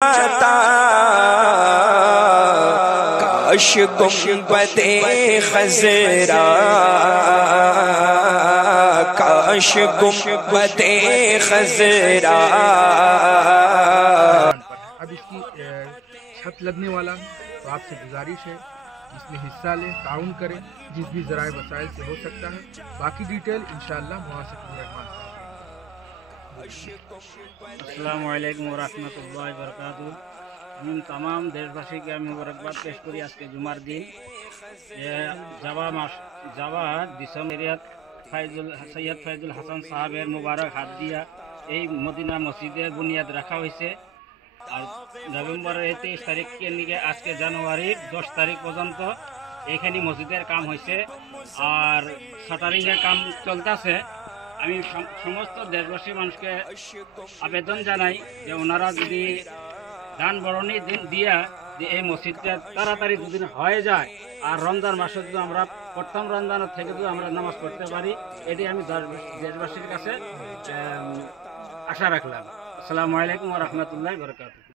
जाता काश गुंबदे खज़रा, काश गुंबदे खज़रा। अब इसकी छत लगने वाला है, तो आपसे गुजारिश है इसमें हिस्सा लें, ताउन करें जिस भी ज़राए वसाइल से हो सकता है। बाकी डिटेल इंशाअल्लाह मुआसिर। अस्सलामु अलैकुम वरहमतुल्लाहि वबरकातुहू। तमाम देशवासी के আমি মুবারকবাদ পেশ করি। আজকে জুমার দিন জাবা ডিসেম্বর এরিয়াত সৈয়দ ফাইজুল হাসান সাহেবের মুবারক হাত দিয়া এই মদিনা মসজিদের বুনিয়াদ রাখা হয়েছে। আর নভেম্বরের 23 তারিখকে নিয়ে আজকে জানুয়ারির 10 তারিখ পর্যন্ত এখানে মসজিদের কাম হয়েছে আর শাটারিংয়ের কাম চলতেছে। আমি সমস্ত দেশবাসী মানুষকে আবেদন জানাই যে ওনারা যদি দান বরণী দিয়া যে এই মসজিদটা তাড়াতাড়ি যদি হয়ে যায় আর রমজান মাসে যদি আমরা প্রথম রমজানের থেকে যদি আমরা নামাজ পড়তে পারি, এটি আমি দেশবাসীর কাছে আশা রাখলাম। আসসালামু আলাইকুম ওয়া রাহমাতুল্লাহি ওয়া বারাকাতুহু।